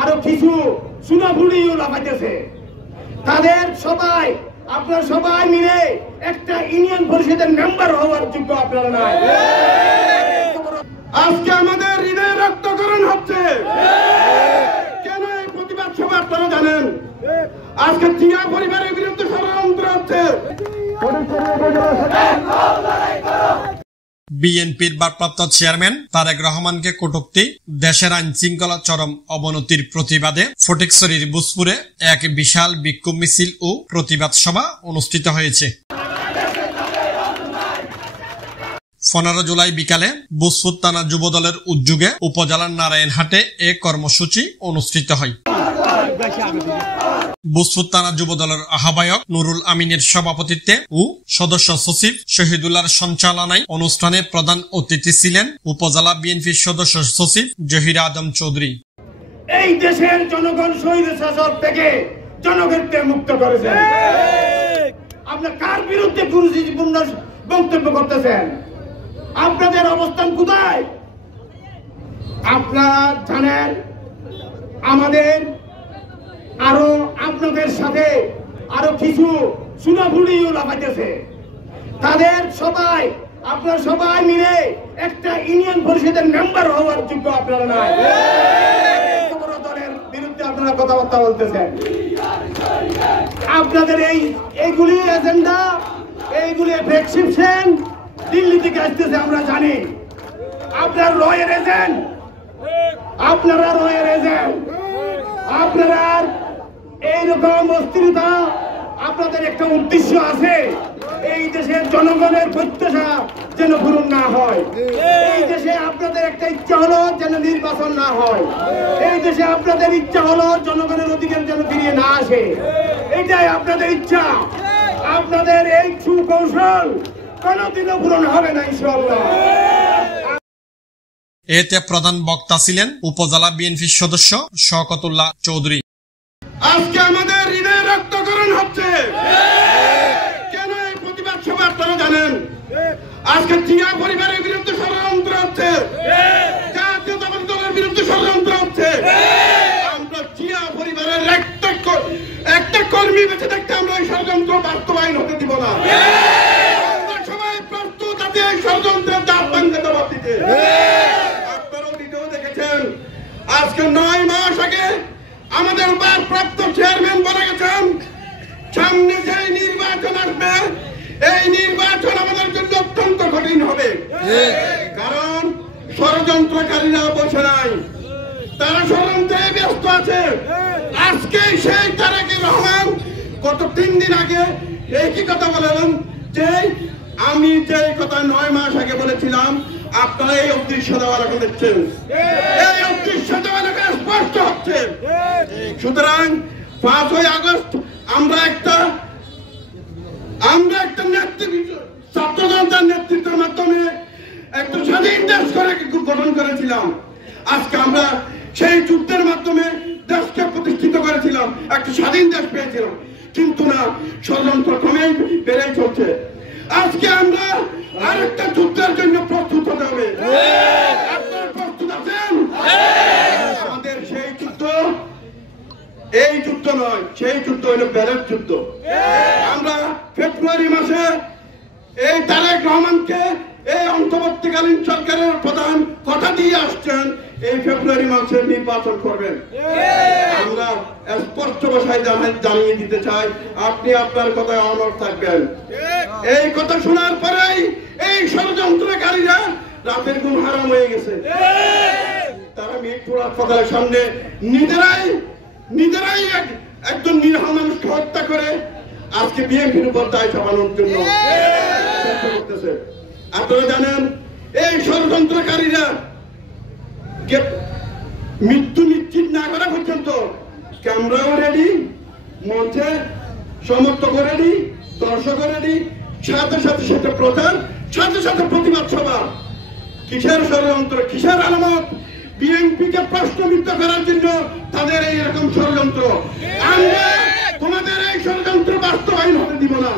আরো কিছু সুনাভুড়িও লাগাইতেছে। তাদের সবাই আপনারা সবাই মিলে একটা ইউনিয়ন পরিষদের মেম্বার হওয়ার যোগ্য আপনারা নাই। আজকে আমাদের হৃদয়ে রক্তকরণ হচ্ছে। কেন এই প্রতিবাদ সভা আপনারা জানেন? আজকে জিয়া পরিবারের বিরুদ্ধে ষড়যন্ত্র হচ্ছে। বিএনপির ভারপ্রাপ্ত চেয়ারম্যান তারেক রহমানকে কটূক্তি, দেশের আইন শৃঙ্খলা চরম অবনতির প্রতিবাদে ফটিকছড়ির বুসপুরে এক বিশাল বিক্ষোভ মিছিল ও প্রতিবাদ সভা অনুষ্ঠিত হয়েছে। 15 জুলাই বিকালে বুসপুর থানা যুবদলের উদ্যোগে উপজেলার নারায়ণহাটে এ কর্মসূচি অনুষ্ঠিত হয়। বুসপুর থানা যুবদলের আহ্বায়ক নুরুল আমিনের সভাপতিত্বে ও সদস্য সচিব শহীদুল্লাহর সঞ্চালনায় অনুষ্ঠানে প্রধান অতিথি ছিলেন উপজেলা বিএনপির সদস্য সচিব জহির আদম চৌধুরী। এই দেশের জনগণ শহীদ শাসক থেকে জনগণকে মুক্ত করেছে। আপনার কার বিরুদ্ধে কুরুচিপূর্ণ বক্তব্য করতেছেন? আপনাদের অবস্থান কোথায় আপনারা জানেন। আমাদের আরো আপনাদের সাথে আরো কিছু সুনাভুড়িও লাগাইতেছে। তাদের সবাই আপনারা সবাই মিলে একটা ইউনিয়ন পরিষদের মেম্বার হওয়ার যোগ্য আপনারা নাই। দলের বিরুদ্ধে আপনারা কথাবার্তা বলতেছেন। আপনাদের এইগুলি এজেন্ডা, এইগুলি প্রেসক্রিপশন দিল্লি থেকে আসতেছে আমরা জানি। আপনার রয়ের এজেন্ট, আপনারা রয়ের এজেন্ট, আপনারা এইরকম অস্থিরতা, আপনাদের একটা উদ্দেশ্য আছে। এই দেশের জনগণের প্রত্যাশা যেন পূরণ না হয়। এই দেশে আপনাদের একটা ইচ্ছা হলো যেন নির্বাচন না হয়। এই দেশে আপনাদের ইচ্ছা হলো জনগণের অধিকার যেন ফিরিয়ে না আসে। এটাই আপনাদের ইচ্ছা। আপনাদের এই সুকৌশল কোনদিনও পূরণ হবে না ইনশাআল্লাহ। এতে প্রধান বক্তা ছিলেন উপজেলা বিএনপির সদস্য শওকতুল্লাহ চৌধুরী। আজকে আমাদের হৃদয়ে রক্তকরণ হচ্ছে। কেন এই প্রতিবাদ সভা আপনারা জানেন? আজকে জিয়া পরিবারের বিরুদ্ধে ষড়যন্ত্র হচ্ছে, জাতীয়তাবাদী দলের বিরুদ্ধে ষড়যন্ত্র হচ্ছে। আমরা জিয়া পরিবারের একটা কর্মী বেঁচে থাকতে আমরা এই ষড়যন্ত্র বাস্তবায়ন হতে দিব না। আমরা সবাই প্রস্তুত আছি এই ষড়যন্ত্রের দাঁত ভাঙতে জবাব দিতে। আপনারাও ভিডিও দেখেছেন। আজকে 9 মাস আগে আমাদের ভারপ্রাপ্ত চেয়ারম্যান বলে গেছেন, সামনে যে নির্বাচন আসবে এই নির্বাচন আমাদের জন্য অত্যন্ত কঠিন হবে। কারণ ষড়যন্ত্রকারীরা বসে নাই, তারা ষড়যন্ত্রে ব্যস্ত আছে। আজকে সেই তারেক রহমান গত 3 দিন আগে একই কথা বলেন যে আমি যে কথা 9 মাস আগে বলেছিলাম আপনারা এই অদৃশ্য দেওয়ালাকে দেখছেন। এই অদৃশ্য দেওয়ালাকে স্পষ্ট হচ্ছে। সুতরাং 5 আগস্ট আমরা একটা ছাত্র জনতার নেতৃত্বের মাধ্যমে একটা স্বাধীন দেশ গঠন করেছিলাম। আজকে আমরা সেই যুদ্ধের মাধ্যমে দেশকে প্রতিষ্ঠিত করেছিলাম, একটা স্বাধীন দেশ পেয়েছিলাম। কিন্তু না, ষড়যন্ত্র ক্রমেই বেড়ে চলছে। আজকে আমরা আরেকটা যুদ্ধের জন্য প্রস্তুত হতে হবে। আপনারা প্রস্তুত আছেন? আমাদের সেই যুদ্ধ এই যুদ্ধ নয়, সেই যুদ্ধ হইল ব্যারের যুদ্ধ। আমরা ফেব্রুয়ারি মাসে এই তারেক রহমানকে এই অন্তর্বর্তীকালীন সরকারের প্রধান কথা দিয়ে আসছেন এই ফেব্রুয়ারি মাসে নির্বাচন করবেন। আমরা স্পষ্ট ভাষায় জানিয়ে দিতে চাই, আপনি আপনার কথায় অনড় থাকবেন। এই কথা শোনার পরেই এই ষড়যন্ত্রকারীরা রাতের ঘুম হারাম হয়ে গেছে। তারা মিরপুর হাসপাতালের সামনে নিজেরাই একজন নিরীহ মানুষকে হত্যা করে আজকে বিএনপির উপর দায় চাপানোর জন্য চেষ্টা করতেছে। আপনারা জানেন এই ষড়যন্ত্রকারীরা মৃত্যু নিশ্চিত না করা পর্যন্ত ক্যামেরাও রেডি, মঞ্চে সমর্থক রেডি, দর্শক রেডি, সাথে সাথে সাথে প্রচার, সাথে সাথে প্রতিবাদ সভা। কিসের ষড়যন্ত্র, কিসের আলামত? বিএনপিকে প্রশ্নবিদ্ধ করার জন্য তাদের এইরকম ষড়যন্ত্র। আমরা তোমাদের এই ষড়যন্ত্র বাস্তবায়ন হতে দিব না।